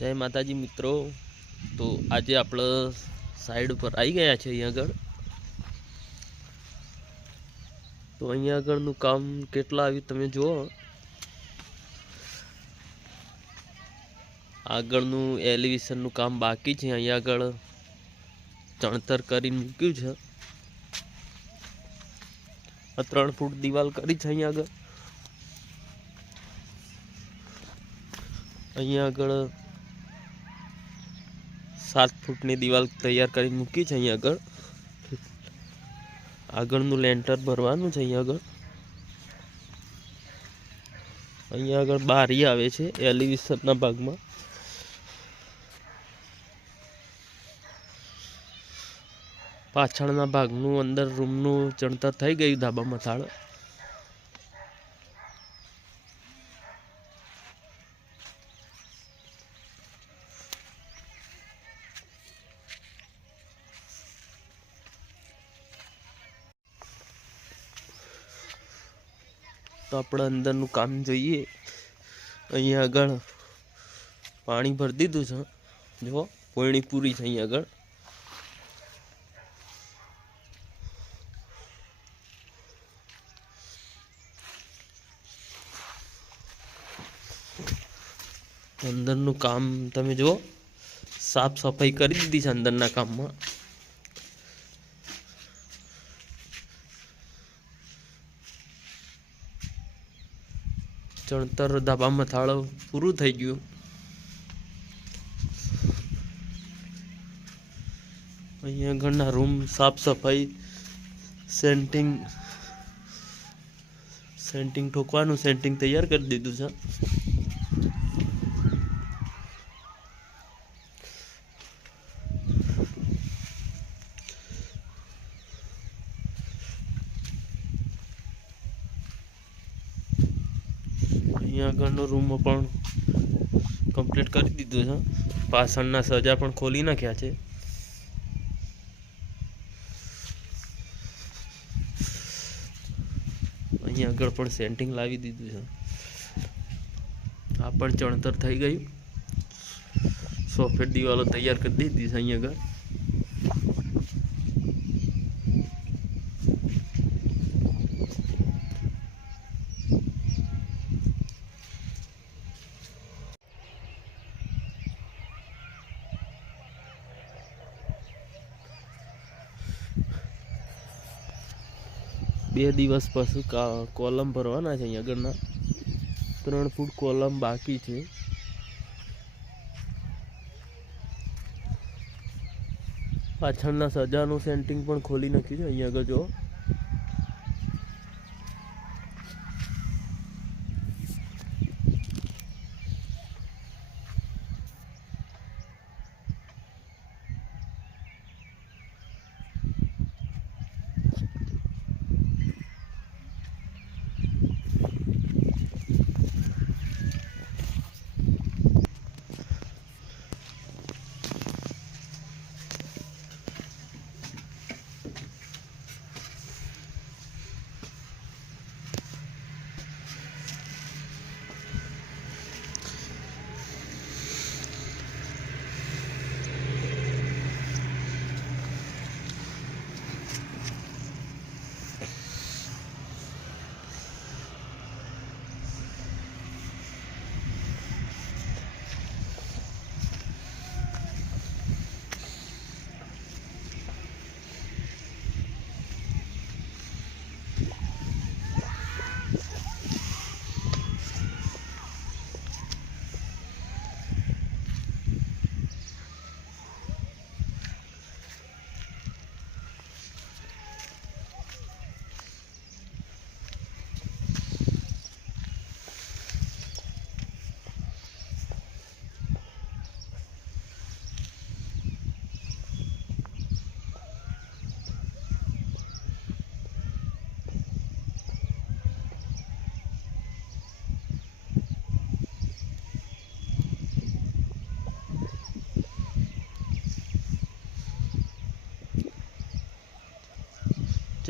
જય માતાજી મિત્રો. તો આજે આપણે સાઈડ ઉપર આવી ગયા છે અહીંયા આગળ. તો અહીંયા આગળનું કામ કેટલા આવ્યું તમે જુઓ. આગળનું એલિવેશનનું કામ બાકી છે અહીંયા આગળ. ચણતર કરીને મૂક્યું છે. આ ત્રણ ફૂટ દિવાલ કરી છે અહીંયા આગળ. અહીંયા આગળ સાત ફૂટની દિવાલ તૈયાર કરી મૂકી છે અહીંયા આગળ. આગળનું લેન્ટર ભરવાનું છે અહીંયા આગળ. અહીંયા આગળ બારી આવે છે એલિવેશનના ભાગમાં. પાછળના ભાગનું અંદર રૂમનું ચણતર થઈ ગયું ધાબા મથાળ. તો આપણે અંદરનું કામ જોઈએ. અહીંયા આગળ પાણી ભરી દીધું છે. જો પોયણી પૂરી છે અહીંયા આગળ. અંદરનું કામ તમે જુઓ, સાફ સફાઈ કરી દીધી છે અંદરના કામમાં. ચણતર ધાબા મથાળો પૂરું થઈ ગયું. અહીંયા ઘણા રૂમ સાફ સફાઈ, સેન્ટિંગ સેન્ટિંગ ઠોકવાનું, સેન્ટિંગ તૈયાર કરી દીધું છે. અહીંયા આગળનો રૂમ પણ કમ્પ્લીટ કરી દીધું છે. પાછળના સજા પણ ખોલી નાખ્યા છે. અહીંયા આગળ પણ સેન્ટિંગ લાવી દીધું છે. આ પણ ચણતર થઈ ગયું. સોફેટ દિવાલો તૈયાર કરી દીધી છે અહીંયા આગળ. બે દિવસ પછી કોલમ ભરવાના છે અહીંયા આગળના. ત્રણ ફૂટ કોલમ બાકી છે. પાછળના સજાનું સેન્ટિંગ પણ ખોલી નાખ્યું છે અહીંયા આગળ જો.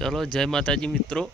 ચલો જય માતાજી મિત્રો.